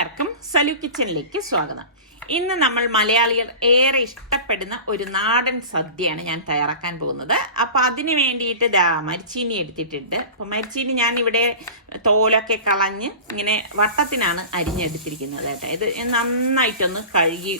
എല്ലാവർക്കും സലു കിച്ചണിലേക്ക് സ്വാഗതം. ഇന്ന് നമ്മൾ മലയാളികൾ ഏറെ ഇഷ്ടപ്പെടുന്ന ഒരു നാടൻ സദ്യയാണ് ഞാൻ തയ്യാറാക്കാൻ പോകുന്നത്. അപ്പൊ അതിന് വേണ്ടിയിട്ട് മരിച്ചീനി എടുത്തിട്ടുണ്ട്. അപ്പൊ മരിച്ചീനി ഞാൻ ഇവിടെ തോലൊക്കെ കളഞ്ഞ് ഇങ്ങനെ വട്ടത്തിനാണ് അരിഞ്ഞെടുത്തിരിക്കുന്നത് കേട്ടോ. ഇത് നന്നായിട്ടൊന്ന് കഴുകി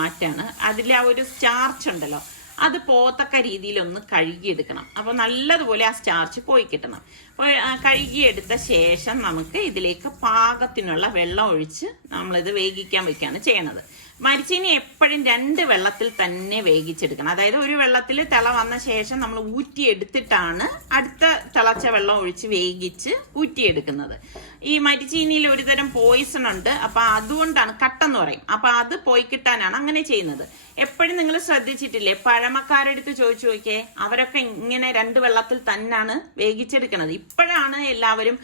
മാറ്റാണ്. അതിൽ ആ ഒരു സ്റ്റാർച്ച് ഉണ്ടല്ലോ, അത് പോത്തക്ക രീതിയിലൊന്ന് കഴുകിയെടുക്കണം. അപ്പോൾ നല്ലതുപോലെ ആ സ്റ്റാർച്ച് പോയി കിട്ടണം. അപ്പോൾ കഴുകിയെടുത്ത ശേഷം നമുക്ക് ഇതിലേക്ക് പാകത്തിനുള്ള വെള്ളം ഒഴിച്ച് നമ്മളിത് വേവിക്കാൻ വെക്കുകയാണ് ചെയ്യണത്. മരിച്ചീനി എപ്പോഴും 2 വെള്ളത്തിൽ തന്നെ വേവിച്ചെടുക്കണം. അതായത് ഒരു വെള്ളത്തിൽ തിള വന്ന ശേഷം നമ്മൾ ഊറ്റിയെടുത്തിട്ടാണ് അടുത്ത തിളച്ച വെള്ളം ഒഴിച്ച് വേവിച്ച് ഊറ്റിയെടുക്കുന്നത്. ഈ മരിച്ചീനിയിൽ ഒരുതരം പോയിസൺ ഉണ്ട്, അപ്പൊ അതുകൊണ്ടാണ് കട്ടെന്ന് പറയും. അപ്പൊ അത് പോയി കിട്ടാനാണ് അങ്ങനെ ചെയ്യുന്നത്. എപ്പോഴും നിങ്ങൾ ശ്രദ്ധിച്ചിട്ടില്ലേ, പഴമക്കാരെടുത്ത് ചോദിച്ചു നോക്കിയേ, അവരൊക്കെ ഇങ്ങനെ 2 വെള്ളത്തിൽ തന്നെയാണ് വേവിച്ചെടുക്കുന്നത്. ഇപ്പോഴാണ് എല്ലാവരും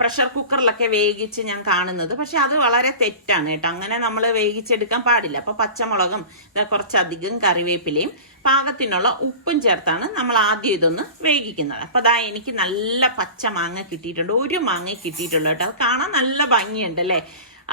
പ്രഷർ കുക്കറിലൊക്കെ വേവിച്ച് ഞാൻ കാണുന്നത്. പക്ഷെ അത് വളരെ തെറ്റാണ് കേട്ടോ. അങ്ങനെ നമ്മൾ വേവിച്ചെടുക്കാൻ പാടില്ല. അപ്പൊ പച്ചമുളകും കുറച്ചധികം കറിവേപ്പിലയും പാകത്തിനുള്ള ഉപ്പും ചേർത്താണ് നമ്മൾ ആദ്യം ഇതൊന്ന് വേവിക്കുന്നത്. അപ്പൊ എനിക്ക് നല്ല പച്ച മാങ്ങ കിട്ടിയിട്ടുണ്ട്. 1 മാങ്ങ കിട്ടിയിട്ടുള്ളൂ കേട്ടോ. അത് കാണാൻ നല്ല ഭംഗിയുണ്ട് അല്ലേ.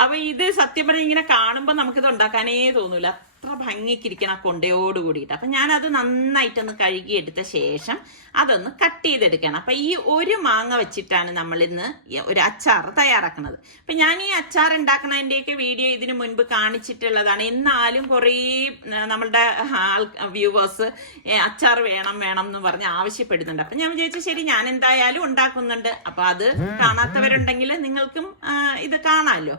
അപ്പൊ ഇത് സത്യം പറഞ്ഞാൽ ഇങ്ങനെ കാണുമ്പോൾ നമുക്കിത് ഉണ്ടാക്കാനേ തോന്നൂല, അത്ര ഭംഗിക്കിരിക്കണം കൊണ്ടയോട് കൂടിയിട്ട്. അപ്പൊ ഞാനത് നന്നായിട്ടൊന്ന് കഴുകിയെടുത്ത ശേഷം അതൊന്ന് കട്ട് ചെയ്തെടുക്കണം. അപ്പൊ ഈ 1 മാങ്ങ വെച്ചിട്ടാണ് നമ്മൾ ഇന്ന് ഒരു അച്ചാർ തയ്യാറാക്കുന്നത്. അപ്പൊ ഞാൻ ഈ അച്ചാർ ഉണ്ടാക്കുന്നതിന്റെയൊക്കെ വീഡിയോ ഇതിനു മുൻപ് കാണിച്ചിട്ടുള്ളതാണ്. എന്നാലും കുറേ നമ്മളുടെ വ്യൂവേഴ്സ് അച്ചാർ വേണം എന്ന് പറഞ്ഞ് ആവശ്യപ്പെടുന്നുണ്ട്. അപ്പൊ ഞാൻ വിചാരിച്ചു ശരി, ഞാൻ എന്തായാലും ഉണ്ടാക്കുന്നുണ്ട്. അപ്പൊ അത് കാണാത്തവരുണ്ടെങ്കിൽ നിങ്ങൾക്കും ഇത് കാണാമല്ലോ.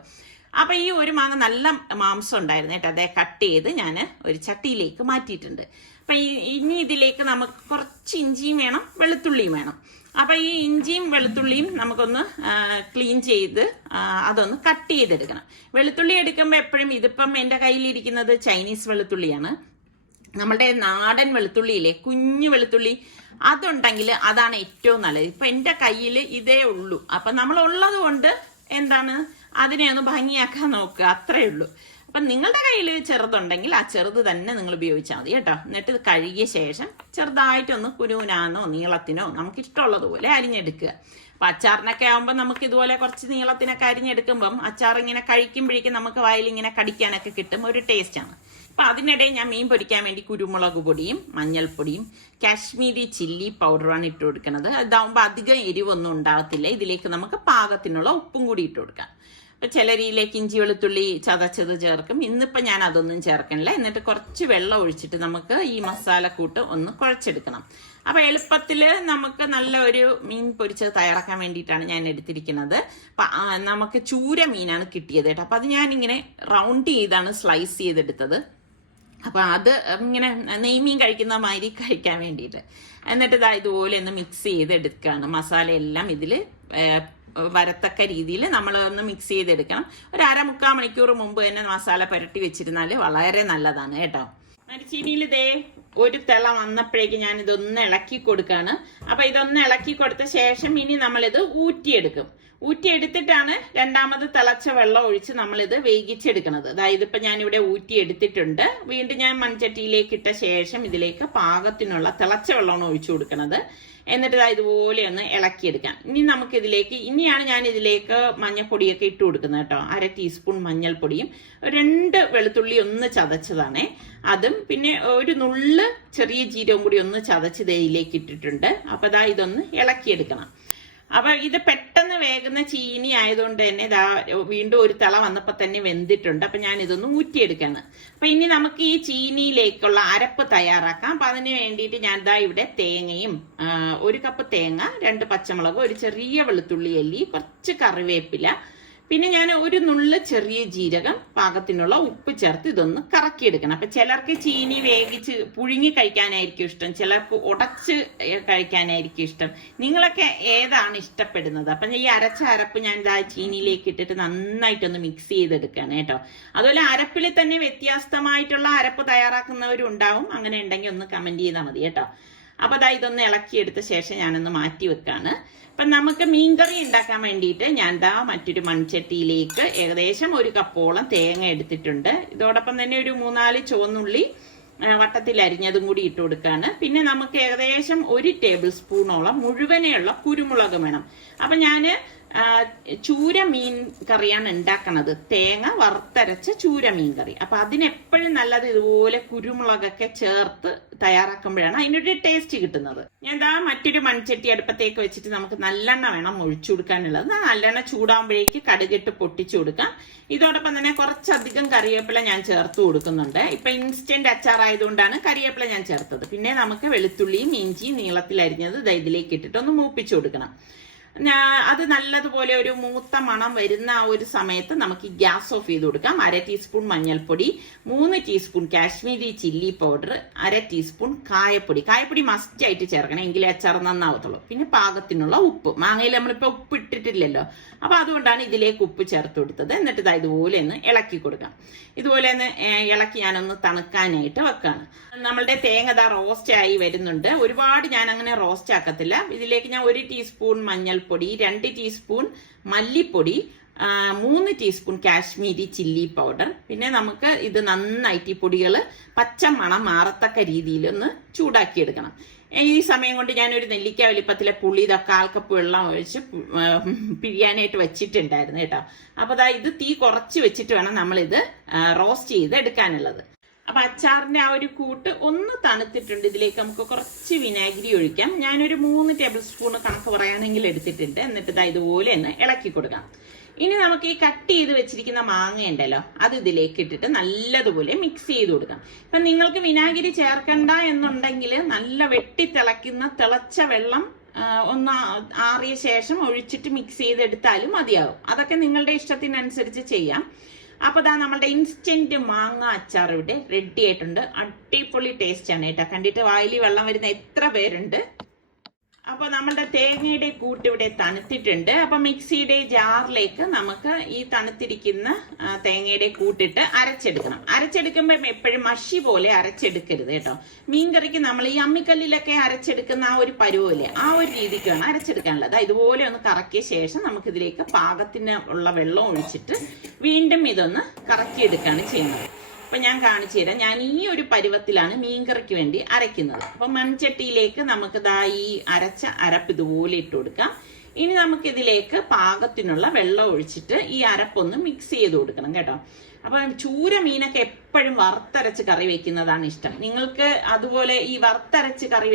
അപ്പൊ ഈ 1 മാങ്ങ നല്ല മാംസം ഉണ്ടായിരുന്നു കേട്ടോ. അതേ കട്ട് ചെയ്ത് ഞാൻ ഒരു ചട്ടിയിലേക്ക് മാറ്റിയിട്ടുണ്ട്. അപ്പൊ ഇനി ഇതിലേക്ക് നമുക്ക് കുറച്ച് ഇഞ്ചിയും വേണം, വെളുത്തുള്ളിയും വേണം. അപ്പൊ ഈ ഇഞ്ചിയും വെളുത്തുള്ളിയും നമുക്കൊന്ന് ക്ലീൻ ചെയ്ത് അതൊന്ന് കട്ട് ചെയ്തെടുക്കണം. വെളുത്തുള്ളി എടുക്കുമ്പോൾ എപ്പോഴും, ഇതിപ്പം എൻ്റെ കയ്യിലിരിക്കുന്നത് ചൈനീസ് വെളുത്തുള്ളിയാണ്. നമ്മളുടെ നാടൻ വെളുത്തുള്ളിയില്ലേ, കുഞ്ഞു വെളുത്തുള്ളി, അതുണ്ടെങ്കിൽ അതാണ് ഏറ്റവും നല്ലത്. ഇപ്പൊ എൻ്റെ കയ്യിൽ ഇതേ ഉള്ളൂ. അപ്പൊ നമ്മളുള്ളത് കൊണ്ട് എന്താണ്, അതിനെ ഒന്ന് ഭംഗിയാക്കാൻ നോക്കുക, അത്രേ ഉള്ളൂ. അപ്പൊ നിങ്ങളുടെ കയ്യിൽ ചെറുതുണ്ടെങ്കിൽ ആ ചെറുത് തന്നെ നിങ്ങൾ ഉപയോഗിച്ചാൽ മതി കേട്ടോ. എന്നിട്ട് ഇത് കഴുകിയ ശേഷം ചെറുതായിട്ടൊന്ന് കുനുകുനാന്നോ നീളത്തിനോ നമുക്ക് ഇഷ്ടമുള്ളതുപോലെ അരിഞ്ഞെടുക്കുക. അപ്പൊ അച്ചാറിനൊക്കെ ആകുമ്പോൾ നമുക്ക് ഇതുപോലെ കുറച്ച് നീളത്തിനൊക്കെ അരിഞ്ഞെടുക്കുമ്പം അച്ചാർ ഇങ്ങനെ കഴിക്കുമ്പോഴേക്കും നമുക്ക് വായിൽ ഇങ്ങനെ കടിക്കാനൊക്കെ കിട്ടും, ഒരു ടേസ്റ്റാണ്. അപ്പൊ അതിനിടെ ഞാൻ മീൻ പൊരിക്കാൻ വേണ്ടി കുരുമുളക് പൊടിയും മഞ്ഞൾപ്പൊടിയും കാശ്മീരി ചില്ലി പൗഡറാണ് ഇട്ട് കൊടുക്കുന്നത്. ഇതാവുമ്പോൾ അധികം എരിവൊന്നും ഉണ്ടാകത്തില്ല. ഇതിലേക്ക് നമുക്ക് പാകത്തിനുള്ള ഉപ്പും കൂടി ഇട്ട് കൊടുക്കാം. അപ്പൊ ചിലരിയിലേക്ക് ഇഞ്ചി വെളുത്തുള്ളി ചതച്ചത് ചേർക്കും. ഇന്നിപ്പോ ഞാൻ അതൊന്നും ചേർക്കണില്ല. എന്നിട്ട് കുറച്ച് വെള്ളം ഒഴിച്ചിട്ട് നമുക്ക് ഈ മസാലക്കൂട്ട് ഒന്ന് കുഴച്ചെടുക്കണം. അപ്പൊ എളുപ്പത്തില് നമുക്ക് നല്ല ഒരു മീൻ പൊരിച്ചത് തയ്യാറാക്കാൻ വേണ്ടിയിട്ടാണ് ഞാൻ എടുത്തിരിക്കുന്നത്. നമുക്ക് ചൂര മീനാണ് കിട്ടിയത് കേട്ടോ. അപ്പൊ അത് ഞാനിങ്ങനെ റൗണ്ട് ചെയ്താണ് സ്ലൈസ് ചെയ്തെടുത്തത്. അപ്പൊ അത് ഇങ്ങനെ നെയ്മീൻ കഴിക്കുന്ന മാതിരി കഴിക്കാൻ വേണ്ടിയിട്ട്. എന്നിട്ട് ഇതുപോലെ ഒന്ന് മിക്സ് ചെയ്തെടുക്കുകയാണ്. മസാല എല്ലാം ഇതിൽ വരത്തക്ക രീതിയിൽ നമ്മൾ ഒന്ന് മിക്സ് ചെയ്തെടുക്കണം. ഒരു 1/4 മണിക്കൂർ മുമ്പ് തന്നെ മസാല പുരട്ടി വെച്ചിരുന്നാൽ വളരെ നല്ലതാണ് കേട്ടോ. മരിച്ചീനിയിൽ ഇതേ ഒരു തിള വന്നപ്പോഴേക്ക് ഞാൻ ഇതൊന്ന് ഇളക്കി കൊടുക്കാണ്. അപ്പൊ ഇതൊന്ന് ഇളക്കി കൊടുത്ത ശേഷം ഇനി നമ്മളിത് ഊറ്റിയെടുക്കും. ഊറ്റിയെടുത്തിട്ടാണ് രണ്ടാമത് തിളച്ച വെള്ളം ഒഴിച്ച് നമ്മളിത് വേവിച്ചെടുക്കുന്നത്. അതായത് ഇപ്പൊ ഞാനിവിടെ ഊറ്റിയെടുത്തിട്ടുണ്ട്. വീണ്ടും ഞാൻ മൺചട്ടിയിലേക്ക് ഇട്ട ശേഷം ഇതിലേക്ക് പാകത്തിനുള്ള തിളച്ച വെള്ളമാണ് ഒഴിച്ചു കൊടുക്കുന്നത്. എന്നിട്ട് ഇതുപോലെ ഒന്ന് ഇളക്കിയെടുക്കാം. ഇനിയാണ് ഞാൻ ഇതിലേക്ക് മഞ്ഞൾപ്പൊടിയൊക്കെ ഇട്ട് കൊടുക്കുന്നത് കേട്ടോ. 1/2 ടീസ്പൂൺ മഞ്ഞൾപ്പൊടിയും 2 വെളുത്തുള്ളി ഒന്ന് ചതച്ചതാണേ, അതും പിന്നെ ഒരു നുള്ള് ചെറിയ ജീരകം കൂടി ഒന്ന് ചതച്ച് ഇതിലേക്ക് ഇട്ടിട്ടുണ്ട്. അപ്പൊ ഇതൊന്ന് ഇളക്കിയെടുക്കണം. അപ്പൊ ഇത് പെട്ടെന്ന് വേകുന്ന ചീനി ആയതുകൊണ്ട് തന്നെ വീണ്ടും ഒരു തിള വന്നപ്പോ തന്നെ വെന്തിട്ടുണ്ട്. അപ്പൊ ഞാൻ ഇതൊന്ന് ഊറ്റിയെടുക്കാണ്. അപ്പൊ ഇനി നമുക്ക് ഈ ചീനിയിലേക്കുള്ള അരപ്പ് തയ്യാറാക്കാം. അപ്പൊ അതിന് വേണ്ടിയിട്ട് ഞാൻ ഇവിടെ തേങ്ങയും 1 കപ്പ് തേങ്ങ, 2 പച്ചമുളക്, ഒരു ചെറിയ വെളുത്തുള്ളി അല്ലി, കുറച്ച് കറിവേപ്പില, പിന്നെ ഞാൻ ഒരു നുള്ള് ചെറിയ ജീരകം, പാകത്തിനുള്ള ഉപ്പ് ചേർത്ത് ഇതൊന്ന് കറക്കിയെടുക്കണം. അപ്പൊ ചിലർക്ക് ചീനി വേവിച്ച് പുഴുങ്ങി കഴിക്കാനായിരിക്കും ഇഷ്ടം, ചിലർക്ക് ഉടച്ച് കഴിക്കാനായിരിക്കും ഇഷ്ടം. നിങ്ങളൊക്കെ ഏതാണ് ഇഷ്ടപ്പെടുന്നത്? അപ്പൊ ഈ അരച്ച അരപ്പ് ഞാൻ ചീനിയിലേക്ക് ഇട്ടിട്ട് നന്നായിട്ടൊന്ന് മിക്സ് ചെയ്തെടുക്കുകയാണ് കേട്ടോ. അതുപോലെ അരപ്പിൽ തന്നെ വ്യത്യസ്തമായിട്ടുള്ള അരപ്പ് തയ്യാറാക്കുന്നവരുണ്ടാവും. അങ്ങനെ ഉണ്ടെങ്കിൽ ഒന്ന് കമന്റ് ചെയ്താൽ മതി കേട്ടോ. അപ്പൊ ഇതൊന്ന് ഇളക്കിയെടുത്ത ശേഷം ഞാനൊന്ന് മാറ്റി വെക്കാണ്. അപ്പൊ നമുക്ക് മീൻകറി ഉണ്ടാക്കാൻ വേണ്ടിയിട്ട് ഞാൻ മറ്റൊരു മൺചട്ടിയിലേക്ക് ഏകദേശം 1 കപ്പോളം തേങ്ങ എടുത്തിട്ടുണ്ട്. ഇതോടൊപ്പം തന്നെ ഒരു 3-4 ചുവന്നുള്ളി വട്ടത്തിൽ അരിഞ്ഞതും കൂടി ഇട്ട് കൊടുക്കാണ്. പിന്നെ നമുക്ക് ഏകദേശം 1 ടേബിൾ സ്പൂണോളം മുഴുവനെയുള്ള കുരുമുളക് വേണം. അപ്പൊ ഞാൻ ചൂര മീൻ കറിയാണ് ഉണ്ടാക്കണത്. തേങ്ങ വറുത്തരച്ച ചൂര മീൻ കറി. അപ്പൊ അതിനെപ്പോഴും നല്ലത് ഇതുപോലെ കുരുമുളകൊക്കെ ചേർത്ത് തയ്യാറാക്കുമ്പോഴാണ് അതിനൊരു ടേസ്റ്റ് കിട്ടുന്നത്. ഞാൻ മറ്റൊരു മൺചട്ടി അടുപ്പത്തേക്ക് വെച്ചിട്ട് നമുക്ക് നല്ലെണ്ണ വേണം ഒഴിച്ചു കൊടുക്കാനുള്ളത്. നല്ലെണ്ണ ചൂടാകുമ്പോഴേക്ക് കടുകിട്ട് പൊട്ടിച്ചു കൊടുക്കാം. ഇതോടൊപ്പം തന്നെ കുറച്ചധികം കറിവേപ്പില ഞാൻ ചേർത്ത് കൊടുക്കുന്നുണ്ട്. ഇപ്പൊ ഇൻസ്റ്റന്റ് അച്ചാറായതുകൊണ്ടാണ് കറിവേപ്പില ഞാൻ ചേർത്തത്. പിന്നെ നമുക്ക് വെളുത്തുള്ളിയും ഇഞ്ചിയും നീളത്തിലരിഞ്ഞത് ഇതിലേക്ക് ഇട്ടിട്ട് ഒന്ന് മൂപ്പിച്ചു കൊടുക്കണം. അത് നല്ലതുപോലെ ഒരു മൂത്ത മണം വരുന്ന ആ ഒരു സമയത്ത് നമുക്ക് ഗ്യാസ് ഓഫ് ചെയ്ത് കൊടുക്കാം. 1/2 ടീസ്പൂൺ മഞ്ഞൾപ്പൊടി, 3 teaspoon Kashmiri chilli powder, 1/2 teaspoon കായപ്പൊടി മസ്റ്റ് ആയിട്ട് ചേർക്കണം, എങ്കിലേ അച്ചാർ നന്നാവത്തുള്ളൂ. പിന്നെ പാകത്തിനുള്ള ഉപ്പ്. മാങ്ങയിൽ നമ്മളിപ്പോ ഉപ്പ് ഇട്ടിട്ടില്ലല്ലോ, അപ്പൊ അതുകൊണ്ടാണ് ഇതിലേക്ക് ഉപ്പ് ചേർത്ത് കൊടുത്തത്. എന്നിട്ട് ഇതുപോലെ ഒന്ന് ഇളക്കി കൊടുക്കാം. ഇതുപോലെ ഒന്ന് ഇളക്കി ഞാനൊന്ന് തണുക്കാനായിട്ട് വെക്കാണ്. നമ്മളുടെ തേങ്ങ റോസ്റ്റ് ആയി വരുന്നുണ്ട്. ഒരുപാട് ഞാൻ അങ്ങനെ റോസ്റ്റ് ആക്കത്തില്ല. ഇതിലേക്ക് ഞാൻ 1 ടീസ്പൂൺ മഞ്ഞൾപ്പൊടി, 2 ടീസ്പൂൺ മല്ലിപ്പൊടി, 3 ടീസ്പൂൺ കാശ്മീരി ചില്ലി പൗഡർ. പിന്നെ നമുക്ക് ഇത് നന്നായിട്ട് ഈ പൊടികൾ പച്ചമണം മാറത്തക്ക രീതിയിൽ ഒന്ന് ചൂടാക്കിയെടുക്കണം. ഈ സമയം കൊണ്ട് ഞാനൊരു നെല്ലിക്ക വലിപ്പത്തിലെ പുളി 1/4 കപ്പ് വെള്ളം ഒഴിച്ച് പിഴിയാനായിട്ട് വെച്ചിട്ടുണ്ടായിരുന്നു കേട്ടോ. അപ്പൊ ഇത് തീ കുറച്ച് വെച്ചിട്ട് വേണം നമ്മളിത് റോസ്റ്റ് ചെയ്ത് എടുക്കാനുള്ളത്. അപ്പൊ അച്ചാറിന്റെ ആ ഒരു കൂട്ട് ഒന്ന് തണുത്തിട്ടുണ്ട്. ഇതിലേക്ക് നമുക്ക് കുറച്ച് വിനാഗിരി ഒഴിക്കാം. ഞാനൊരു 3 ടേബിൾ സ്പൂൺ കണക്ക് പറയുകയാണെങ്കിൽ എടുത്തിട്ടുണ്ട്. എന്നിട്ട് ഇതുപോലെ ഒന്ന് ഇളക്കി കൊടുക്കാം. ഇനി നമുക്ക് ഈ കട്ട് ചെയ്ത് വെച്ചിരിക്കുന്ന മാങ്ങ ഉണ്ടല്ലോ, അത് ഇതിലേക്ക് ഇട്ടിട്ട് നല്ലതുപോലെ മിക്സ് ചെയ്ത് കൊടുക്കാം. ഇപ്പൊ നിങ്ങൾക്ക് വിനാഗിരി ചേർക്കണ്ട എന്നുണ്ടെങ്കിൽ നല്ല തിളച്ച വെള്ളം ഒന്ന് ആറിയ ശേഷം ഒഴിച്ചിട്ട് മിക്സ് ചെയ്തെടുത്താലും മതിയാവും. അതൊക്കെ നിങ്ങളുടെ ഇഷ്ടത്തിനനുസരിച്ച് ചെയ്യാം. അപ്പൊ നമ്മളുടെ ഇൻസ്റ്റന്റ് മാങ്ങ അച്ചാർ ഇവിടെ റെഡി ആയിട്ടുണ്ട്. അടിപൊളി ടേസ്റ്റ് ആണ് കേട്ടോ. കണ്ടിട്ട് വായിൽ വെള്ളം വരുന്ന എത്ര പേരുണ്ട്. അപ്പൊ നമ്മളുടെ തേങ്ങയുടെ കൂട്ട് ഇവിടെ തണുത്തിട്ടുണ്ട്. അപ്പൊ മിക്സിയുടെ ജാറിലേക്ക് നമുക്ക് ഈ തണുത്തിരിക്കുന്ന തേങ്ങയുടെ കൂട്ടിട്ട് അരച്ചെടുക്കണം. അരച്ചെടുക്കുമ്പോ എപ്പോഴും മഷി പോലെ അരച്ചെടുക്കരുത് കേട്ടോ. മീൻകറിക്ക് നമ്മൾ ഈ അമ്മിക്കല്ലിലൊക്കെ അരച്ചെടുക്കുന്ന ആ ഒരു പരുവല്ലേ, ആ ഒരു രീതിക്കാണ് അരച്ചെടുക്കാനുള്ളത്. ഇതുപോലെ ഒന്ന് കറക്കിയ ശേഷം നമുക്ക് ഇതിലേക്ക് പാകത്തിന് ഉള്ള വെള്ളം ഒഴിച്ചിട്ട് വീണ്ടും ഇതൊന്ന് കറക്കിയെടുക്കുകയാണ് ചെയ്യുന്നത്. അപ്പൊ ഞാൻ കാണിച്ചു തരാം. ഞാൻ ഈ ഒരു പരുവത്തിലാണ് മീൻകറിക്ക് വേണ്ടി അരയ്ക്കുന്നത്. അപ്പൊ മൺചട്ടിയിലേക്ക് നമുക്ക് ഈ അരച്ച അരപ്പ് ഇതുപോലെ ഇട്ട് കൊടുക്കാം. ഇനി നമുക്ക് ഇതിലേക്ക് പാകത്തിനുള്ള വെള്ളം ഒഴിച്ചിട്ട് ഈ അരപ്പൊന്ന് മിക്സ് ചെയ്ത് കൊടുക്കണം കേട്ടോ. അപ്പൊ ചൂര മീനൊക്കെ എപ്പോഴും വറുത്തരച്ച് കറി വെക്കുന്നതാണ് ഇഷ്ടം. നിങ്ങൾക്ക് അതുപോലെ ഈ വറുത്തരച്ച് കറി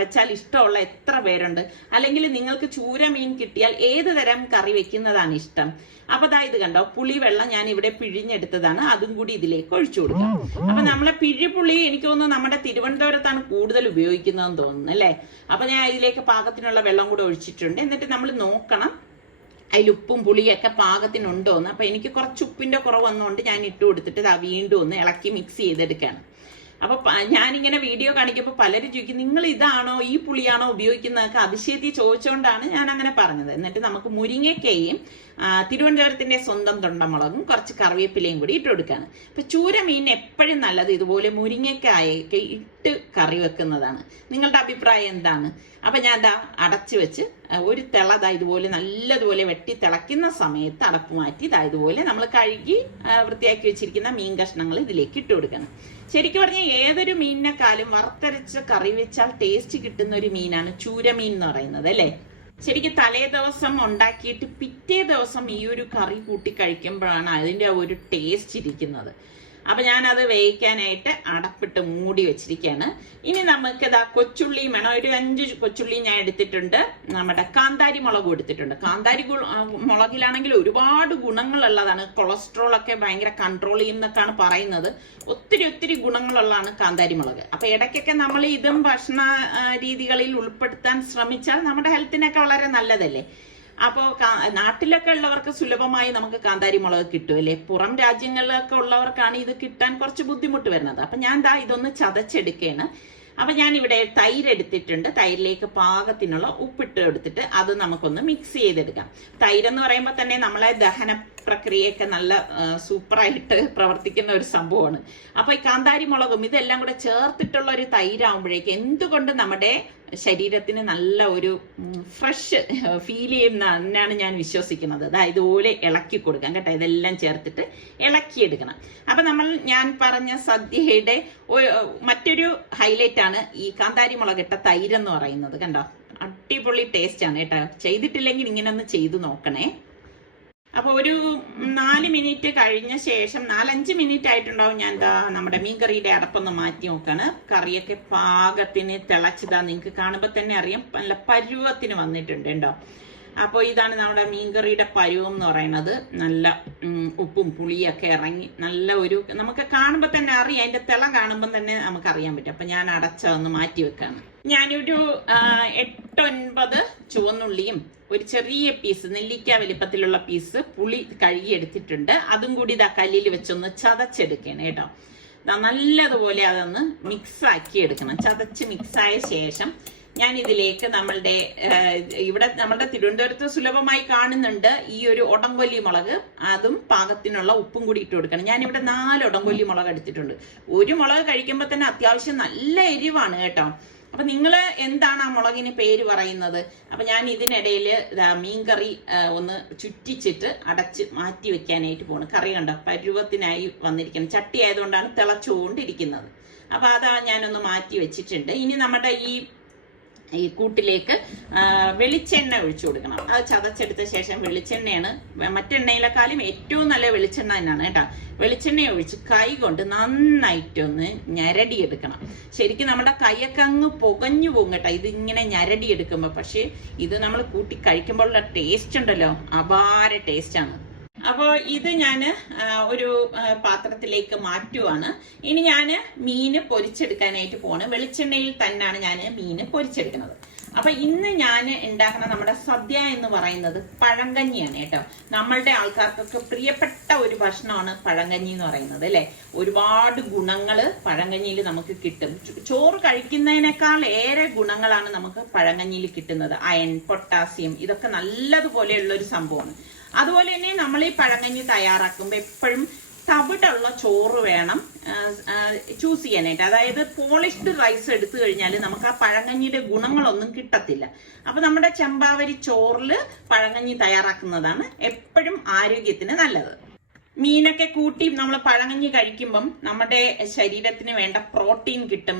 വെച്ചാൽ ഇഷ്ടമുള്ള എത്ര പേരുണ്ട്? അല്ലെങ്കിൽ നിങ്ങൾക്ക് ചൂര മീൻ കിട്ടിയാൽ ഏത് തരം കറി വെക്കുന്നതാണ് ഇഷ്ടം? അപ്പൊ ഇത് കണ്ടോ, പുളി വെള്ളം ഞാൻ ഇവിടെ പിഴിഞ്ഞെടുത്തതാണ്. അതും കൂടി ഇതിലേക്ക് ഒഴിച്ചു കൊടുക്കാം. അപ്പൊ നമ്മളെ പിഴിപുളി എനിക്ക് തോന്നുന്നു നമ്മുടെ തിരുവനന്തപുരത്താണ് കൂടുതൽ ഉപയോഗിക്കുന്നതെന്ന് തോന്നുന്നു അല്ലേ. അപ്പൊ ഞാൻ ഇതിലേക്ക് പാകത്തിനുള്ള വെള്ളം കൂടെ ഒഴിച്ചിട്ടുണ്ട്. എന്നിട്ട് നമ്മൾ നോക്കണം അതിൽ ഉപ്പും പുളിയൊക്കെ പാകത്തിനുണ്ടോന്ന്. അപ്പൊ എനിക്ക് കുറച്ച് ഉപ്പിന്റെ കുറവ് വന്നുകൊണ്ട് ഞാൻ ഇട്ട് കൊടുത്തിട്ട് വീണ്ടും ഒന്ന് ഇളക്കി മിക്സ് ചെയ്തെടുക്കുകയാണ്. അപ്പൊ ഞാനിങ്ങനെ വീഡിയോ കാണിക്കുമ്പോൾ പലരും ചോദിക്കും, നിങ്ങൾ ഇതാണോ ഈ പുളിയാണോ ഉപയോഗിക്കുന്നതൊക്കെ അതിശയത്തിൽ ചോദിച്ചുകൊണ്ടാണ് ഞാൻ അങ്ങനെ പറഞ്ഞത്. എന്നിട്ട് നമുക്ക് മുരിങ്ങയ്ക്കയും തിരുവനന്തപുരത്തിന്റെ സ്വന്തം തൊണ്ടമുളകും കുറച്ച് കറിവേപ്പിലയും കൂടി ഇട്ട് കൊടുക്കാണ്. അപ്പൊ ചൂര മീൻ എപ്പോഴും നല്ലത് ഇതുപോലെ മുരിങ്ങയ്ക്കായൊക്കെ ഇട്ട് കറി വെക്കുന്നതാണ്. നിങ്ങളുടെ അഭിപ്രായം എന്താണ്? അപ്പൊ ഞാൻ അടച്ചു വെച്ച് ഒരു ഇതുപോലെ നല്ലതുപോലെ വെട്ടി തിളയ്ക്കുന്ന സമയത്ത് അടപ്പ് മാറ്റി ഇതുപോലെ നമ്മൾ കഴുകി വൃത്തിയാക്കി വെച്ചിരിക്കുന്ന മീൻ കഷ്ണങ്ങൾ ഇതിലേക്ക് ഇട്ട് കൊടുക്കണം. ശരിക്കും പറഞ്ഞാൽ ഏതൊരു മീനിനെക്കാളും വറുത്തരച്ച് കറി വെച്ചാൽ ടേസ്റ്റ് കിട്ടുന്ന ഒരു മീനാണ് ചൂരമീൻ എന്ന് പറയുന്നത് അല്ലേ. ശരിക്കും തലേ ദിവസം ഉണ്ടാക്കിയിട്ട് പിറ്റേ ദിവസം ഈ ഒരു കറി കൂട്ടി കഴിക്കുമ്പോഴാണ് അതിന്റെ ഒരു ടേസ്റ്റ് ഇരിക്കുന്നത്. അപ്പൊ ഞാനത് വേവിക്കാനായിട്ട് അടപ്പിട്ട് മൂടി വെച്ചിരിക്കുകയാണ്. ഇനി നമുക്ക് കൊച്ചുള്ളിയും വേണം. ഒരു 5 കൊച്ചുള്ളി ഞാൻ എടുത്തിട്ടുണ്ട്. നമ്മുടെ കാന്താരി മുളകും എടുത്തിട്ടുണ്ട്. കാന്താരി മുളകിലാണെങ്കിൽ ഒരുപാട് ഗുണങ്ങളുള്ളതാണ്. കൊളസ്ട്രോൾ ഒക്കെ ഭയങ്കര കൺട്രോൾ ചെയ്യുന്നൊക്കെയാണ് പറയുന്നത്. ഒത്തിരി ഗുണങ്ങളുള്ളതാണ് കാന്താരി മുളക്. അപ്പൊ ഇടയ്ക്കൊക്കെ നമ്മൾ ഇതും ഭക്ഷണ രീതികളിൽ ഉൾപ്പെടുത്താൻ ശ്രമിച്ചാൽ നമ്മുടെ ഹെൽത്തിനൊക്കെ വളരെ നല്ലതല്ലേ. അപ്പോൾ നാട്ടിലൊക്കെ ഉള്ളവർക്ക് സുലഭമായി നമുക്ക് കാന്താരി മുളക് കിട്ടുമല്ലേ. പുറം രാജ്യങ്ങളിലൊക്കെ ഉള്ളവർക്കാണ് ഇത് കിട്ടാൻ കുറച്ച് ബുദ്ധിമുട്ട് വരുന്നത്. അപ്പൊ ഞാൻ ഇതൊന്ന് ചതച്ചെടുക്കുകയാണ്. അപ്പൊ ഞാൻ ഇവിടെ തൈര് എടുത്തിട്ടുണ്ട്. തൈരിലേക്ക് പാകത്തിനുള്ള ഉപ്പിട്ട് എടുത്തിട്ട് അത് നമുക്കൊന്ന് മിക്സ് ചെയ്തെടുക്കാം. തൈരെന്ന് പറയുമ്പോൾ തന്നെ നമ്മളെ ദഹന പ്രക്രിയയൊക്കെ നല്ല സൂപ്പറായിട്ട് പ്രവർത്തിക്കുന്ന ഒരു സംഭവമാണ്. അപ്പൊ ഈ കാന്താരി മുളകും ഇതെല്ലാം കൂടെ ചേർത്തിട്ടുള്ള ഒരു തൈരാകുമ്പോഴേക്ക് എന്തുകൊണ്ട് നമ്മുടെ ശരീരത്തിന് നല്ല ഒരു ഫ്രഷ് ഫീൽ ചെയ്യുന്നതാണ് ഞാൻ വിശ്വസിക്കുന്നത്. ഇതുപോലെ ഇളക്കി കൊടുക്കാം കേട്ടോ. ഇതെല്ലാം ചേർത്തിട്ട് ഇളക്കിയെടുക്കണം. അപ്പൊ ഞാൻ പറഞ്ഞ സദ്യയുടെ മറ്റൊരു ഹൈലൈറ്റ് ആണ് ഈ കാന്താരി മുളകിട്ട തൈരെന്ന് പറയുന്നത്. കണ്ടോ, അടിപൊളി ടേസ്റ്റ് ആണ് കേട്ടോ. ചെയ്തിട്ടില്ലെങ്കിൽ ഇങ്ങനെ ഒന്ന് ചെയ്ത് നോക്കണേ. അപ്പോൾ ഒരു 4 മിനിറ്റ് കഴിഞ്ഞ ശേഷം 4-5 മിനിറ്റ് ആയിട്ടുണ്ടാവും. ഞാൻ എന്താ നമ്മുടെ മീൻകറിയുടെ അടപ്പൊന്ന് മാറ്റി നോക്കാണ്. കറിയൊക്കെ പാകത്തിന് തിളച്ചതാ, നിങ്ങൾക്ക് കാണുമ്പോൾ തന്നെ അറിയാം നല്ല പരുവത്തിന് വന്നിട്ടുണ്ട് കേട്ടോ. അപ്പോൾ ഇതാണ് നമ്മുടെ മീൻകറിയുടെ പരുവം എന്ന് പറയുന്നത്. നല്ല ഉപ്പും പുളിയൊക്കെ ഇറങ്ങി നല്ല ഒരു, നമുക്ക് കാണുമ്പോൾ തന്നെ അറിയാം, അതിന്റെ തിള കാണുമ്പോൾ തന്നെ നമുക്ക് അറിയാൻ പറ്റും. അപ്പൊ ഞാൻ അടച്ചൊന്ന് മാറ്റി വെക്കാണ്. ഞാനൊരു 8-9 ചുവന്നുള്ളിയും ഒരു ചെറിയ പീസ് നെല്ലിക്ക വലിപ്പത്തിലുള്ള പീസ് പുളി കഴുകി എടുത്തിട്ടുണ്ട്. അതും കൂടി ഇതാ കല്ലിൽ വെച്ചൊന്ന് ചതച്ചെടുക്കണം കേട്ടോ. നല്ലതുപോലെ അതൊന്ന് മിക്സ് ആക്കി എടുക്കണം. ചതച്ച് മിക്സായ ശേഷം ഞാൻ ഇതിലേക്ക് ഇവിടെ നമ്മളുടെ തിരുവനന്തപുരത്ത് സുലഭമായി കാണുന്നുണ്ട് ഈ ഒരു ഒടംകൊല്ലി മുളക്, അതും പാകത്തിനുള്ള ഉപ്പും കൂടി ഇട്ട് കൊടുക്കണം. ഞാനിവിടെ 4 ഒടംകൊല്ലി മുളക് എടുത്തിട്ടുണ്ട്. ഒരു മുളക് കഴിക്കുമ്പോൾ തന്നെ അത്യാവശ്യം നല്ല എരിവാണ് കേട്ടോ. അപ്പൊ നിങ്ങൾ എന്താണ് ആ മുളകിന് പേര് പറയുന്നത്? അപ്പൊ ഞാൻ ഇതിനിടയിൽ മീൻകറി ഒന്ന് ചുറ്റിച്ചിട്ട് അടച്ച് മാറ്റി വെക്കാനായിട്ട് പോണ്. കറി കണ്ടോ പരുവത്തിനായി വന്നിരിക്കണം. ചട്ടി ആയതുകൊണ്ടാണ് തിളച്ചുകൊണ്ടിരിക്കുന്നത്. അപ്പൊ അതാ ഞാനൊന്ന് മാറ്റി വെച്ചിട്ടുണ്ട്. ഇനി നമ്മുടെ ഈ കൂട്ടിലേക്ക് വെളിച്ചെണ്ണ ഒഴിച്ചു കൊടുക്കണം. അത് ചതച്ചെടുത്ത ശേഷം വെളിച്ചെണ്ണയാണ്, മറ്റെണ്ണയിലെക്കാളും ഏറ്റവും നല്ല വെളിച്ചെണ്ണ തന്നെയാണ് കേട്ടോ. വെളിച്ചെണ്ണ ഒഴിച്ച് കൈ കൊണ്ട് നന്നായിട്ടൊന്ന് ഞരടിയെടുക്കണം. ശരിക്കും നമ്മുടെ കൈയൊക്കെ അങ്ങ് പുകഞ്ഞു പോകും കേട്ടോ ഇതിങ്ങനെ ഞരടിയെടുക്കുമ്പോൾ. പക്ഷെ ഇത് നമ്മൾ കൂട്ടി കഴിക്കുമ്പോഴുള്ള ടേസ്റ്റ് ഉണ്ടല്ലോ, അപാര ടേസ്റ്റാണ്. അപ്പോൾ ഇത് ഞാൻ ഒരു പാത്രത്തിലേക്ക് മാറ്റുവാണ്. ഇനി ഞാൻ മീന് പൊരിച്ചെടുക്കാനായിട്ട് പോവാണ്. വെളിച്ചെണ്ണയിൽ തന്നെയാണ് ഞാൻ മീന് പൊരിച്ചെടുക്കുന്നത്. അപ്പൊ ഇന്ന് ഞാൻ ഉണ്ടാക്കുന്ന നമ്മുടെ സദ്യ എന്ന് പറയുന്നത് പഴങ്കഞ്ഞിയാണ് കേട്ടോ. നമ്മളുടെ ആൾക്കാർക്കൊക്കെ പ്രിയപ്പെട്ട ഒരു ഭക്ഷണമാണ് പഴങ്കഞ്ഞി എന്ന് പറയുന്നത് അല്ലെ. ഒരുപാട് ഗുണങ്ങൾ പഴങ്കഞ്ഞിയിൽ നമുക്ക് കിട്ടും. ചോറ് കഴിക്കുന്നതിനേക്കാൾ ഏറെ ഗുണങ്ങളാണ് നമുക്ക് പഴങ്കഞ്ഞിയിൽ കിട്ടുന്നത്. അയൺ, പൊട്ടാസ്യം, ഇതൊക്കെ നല്ലതുപോലെയുള്ള ഒരു സംഭവമാണ്. അതുപോലെ തന്നെ നമ്മൾ ഈ പഴങ്കഞ്ഞി തയ്യാറാക്കുമ്പോൾ എപ്പോഴും തവിടുള്ള ചോറ് വേണം ചൂസ് ചെയ്യാനായിട്ട്. അതായത് പോളിഷ്ഡ് റൈസ് എടുത്തു കഴിഞ്ഞാൽ നമുക്ക് ആ പഴങ്കഞ്ഞിയുടെ ഗുണങ്ങളൊന്നും കിട്ടത്തില്ല. അപ്പൊ നമ്മുടെ ചെമ്പാവരി ചോറിൽ പഴങ്കഞ്ഞി തയ്യാറാക്കുന്നതാണ് എപ്പോഴും ആരോഗ്യത്തിന് നല്ലത്. മീനൊക്കെ കൂട്ടി നമ്മൾ പഴങ്കഞ്ഞി കഴിക്കുമ്പം നമ്മുടെ ശരീരത്തിന് വേണ്ട പ്രോട്ടീൻ കിട്ടും.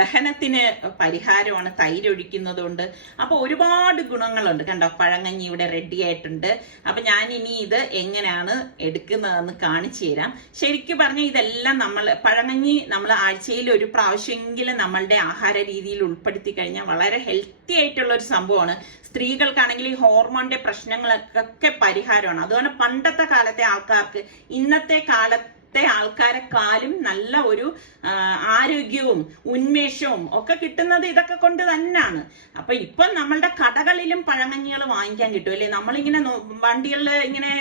ദഹനത്തിന് പരിഹാരമാണ് തൈര് ഒഴിക്കുന്നത് കൊണ്ട്. അപ്പൊ ഒരുപാട് ഗുണങ്ങളുണ്ട് കണ്ടോ. പഴങ്കഞ്ഞി ഇവിടെ റെഡി ആയിട്ടുണ്ട്. അപ്പൊ ഞാൻ ഇനി ഇത് എങ്ങനെയാണ് എടുക്കുന്നതെന്ന് കാണിച്ചു തരാം. ശരിക്കും പറഞ്ഞാൽ ഇതെല്ലാം പഴങ്കഞ്ഞി നമ്മൾ ആഴ്ചയിൽ ഒരു പ്രാവശ്യമെങ്കിലും നമ്മളുടെ ആഹാര രീതിയിൽ ഉൾപ്പെടുത്തി കഴിഞ്ഞാൽ വളരെ ഹെൽത്തി ആയിട്ടുള്ള ഒരു സംഭവമാണ്. സ്ത്രീകൾക്കാണെങ്കിൽ ഈ ഹോർമോണിന്റെ പ്രശ്നങ്ങളൊക്കെ പരിഹാരമാണ്. അതുകൊണ്ട് പണ്ടത്തെ കാലത്തെ ആൾക്കാർക്ക് ഇന്നത്തെ കാലത്തെ ആൾക്കാരെക്കാളും നല്ല ഒരു ആരോഗ്യവും ഉന്മേഷവും ഒക്കെ കിട്ടുന്നത് ഇതൊക്കെ കൊണ്ട് തന്നെയാണ്. അപ്പൊ ഇപ്പൊ നമ്മളുടെ കടകളിലും പഴങ്കഞ്ഞികൾ വാങ്ങിക്കാൻ കിട്ടും അല്ലേ. നമ്മളിങ്ങനെ വണ്ടികളിൽ ഇങ്ങനെ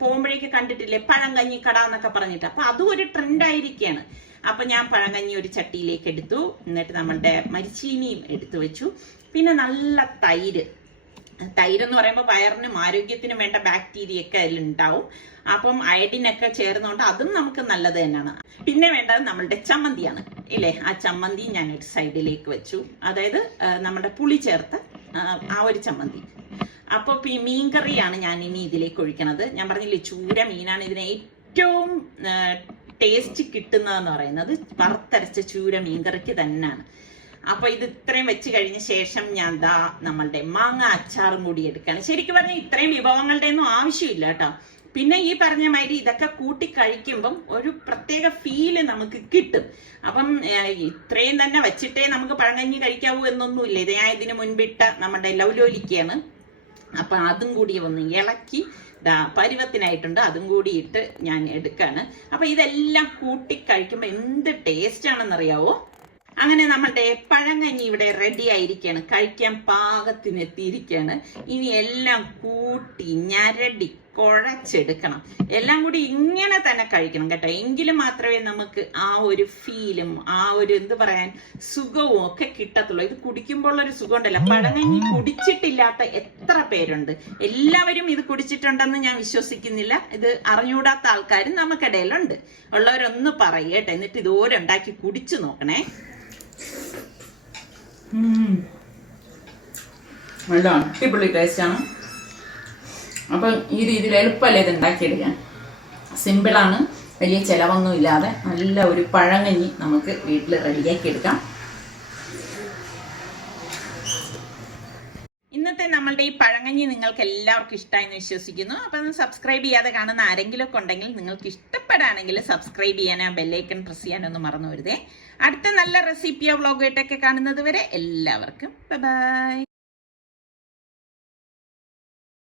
പോകുമ്പോഴേക്ക് കണ്ടിട്ടില്ലേ പഴങ്കഞ്ഞി കട എന്നൊക്കെ പറഞ്ഞിട്ട്. അപ്പൊ അതും ഒരു ട്രെൻഡ് ആയിരിക്കുകയാണ്. അപ്പൊ ഞാൻ പഴങ്കഞ്ഞി ഒരു ചട്ടിയിലേക്ക് എടുത്തു. എന്നിട്ട് നമ്മളുടെ മരിച്ചീനിയും എടുത്തു വെച്ചു. പിന്നെ നല്ല തൈര് എന്ന് പറയുമ്പോൾ വയറിനും ആരോഗ്യത്തിനും വേണ്ട ബാക്ടീരിയ ഒക്കെ അതിലുണ്ടാവും. അപ്പം അയഡിനൊക്കെ ചേർന്നുകൊണ്ട് അതും നമുക്ക് നല്ലത് തന്നെയാണ്. പിന്നെ വേണ്ടത് നമ്മളുടെ ചമ്മന്തിയാണ് ഇല്ലേ. ആ ചമ്മന്തി ഞാൻ ഒരു സൈഡിലേക്ക് വെച്ചു. അതായത് നമ്മുടെ പുളി ചേർത്ത ആ ഒരു ചമ്മന്തി. അപ്പൊ മീൻകറിയാണ് ഞാൻ ഇനി ഇതിലേക്ക് ഒഴിക്കണത്. ഞാൻ പറഞ്ഞില്ലേ ചൂര മീനാണ് ഇതിന് ഏറ്റവും ടേസ്റ്റ് കിട്ടുന്നതെന്ന് പറയുന്നത്. വറുത്തരച്ച ചൂര മീൻകറിക്ക് തന്നെയാണ്. അപ്പൊ ഇത് ഇത്രയും വെച്ച് കഴിഞ്ഞ ശേഷം ഞാൻ നമ്മളുടെ മാങ്ങ അച്ചാറും കൂടി എടുക്കുകയാണ്. ശരിക്കും പറഞ്ഞാൽ ഇത്രയും വിഭവങ്ങളുടെ ഒന്നും ആവശ്യമില്ല കേട്ടോ. പിന്നെ ഈ പറഞ്ഞ മാതിരി ഇതൊക്കെ കൂട്ടി കഴിക്കുമ്പം ഒരു പ്രത്യേക ഫീല് നമുക്ക് കിട്ടും. അപ്പം ഇത്രയും തന്നെ വെച്ചിട്ടേ നമുക്ക് പഴങ്കഞ്ഞി കഴിക്കാവൂ എന്നൊന്നുമില്ല. ഇത് ഞാൻ ഇതിന് മുൻപിട്ട നമ്മുടെ ലൗലോലിക്കയാണ്. അപ്പൊ അതും കൂടി ഒന്ന് ഇളക്കി പരുവത്തിനായിട്ടുണ്ട്. അതും കൂടി ഇട്ട് ഞാൻ എടുക്കാണ്. അപ്പൊ ഇതെല്ലാം കൂട്ടി കഴിക്കുമ്പോൾ എന്ത് ടേസ്റ്റ് ആണെന്നറിയാവോ. അങ്ങനെ നമ്മളുടെ പഴങ്കഞ്ഞി ഇവിടെ റെഡി ആയിരിക്കുകയാണ്. കഴിക്കാൻ പാകത്തിന് എത്തിയിരിക്കുകയാണ്. ഇനി എല്ലാം കൂട്ടി ഞരടി കുഴച്ചെടുക്കണം. എല്ലാം കൂടി ഇങ്ങനെ തന്നെ കഴിക്കണം കേട്ടോ. എങ്കിലും മാത്രമേ നമുക്ക് ആ ഒരു ഫീലും ആ ഒരു സുഖവും ഒക്കെ കിട്ടത്തുള്ളൂ. ഇത് കുടിക്കുമ്പോൾ ഒരു സുഖം ഉണ്ടല്ലോ. പഴങ്കഞ്ഞി കുടിച്ചിട്ടില്ലാത്ത എത്ര പേരുണ്ട്. എല്ലാവരും ഇത് കുടിച്ചിട്ടുണ്ടെന്ന് ഞാൻ വിശ്വസിക്കുന്നില്ല. ഇത് അറിഞ്ഞൂടാത്ത ആൾക്കാരും നമുക്കിടയിലുണ്ട്. ഉള്ളവരൊന്ന് പറയുക കേട്ടോ. എന്നിട്ട് ഇതുപോലെ ഉണ്ടാക്കി കുടിച്ചു നോക്കണേ. നല്ല അടിപൊളി ടേസ്റ്റാണ്. അപ്പം ഈ രീതിയിൽ എളുപ്പമല്ലേ ഇത് ഉണ്ടാക്കിയെടുക്കാൻ. സിമ്പിളാണ്, വലിയ ചിലവൊന്നും ഇല്ലാതെ നല്ല ഒരു പഴങ്കഞ്ഞി നമുക്ക് വീട്ടിൽ റെഡിയാക്കി എടുക്കാം. നമ്മളുടെ ഈ പഴങ്കഞ്ഞി നിങ്ങൾക്ക് എല്ലാവർക്കും ഇഷ്ടമായെന്ന് വിശ്വസിക്കുന്നു. അപ്പം സബ്സ്ക്രൈബ് ചെയ്യാതെ കാണുന്ന ആരെങ്കിലും ഒക്കെ ഉണ്ടെങ്കിൽ നിങ്ങൾക്ക് ഇഷ്ടപ്പെടുകയാണെങ്കിൽ സബ്സ്ക്രൈബ് ചെയ്യാൻ, ആ ബെല്ലൈക്കൺ പ്രസ് ചെയ്യാനൊന്നും മറന്നു വരുതേ. അടുത്ത നല്ല റെസിപ്പിയോ വ്ളോഗായിട്ടൊക്കെ കാണുന്നത് വരെ എല്ലാവർക്കും ബൈ.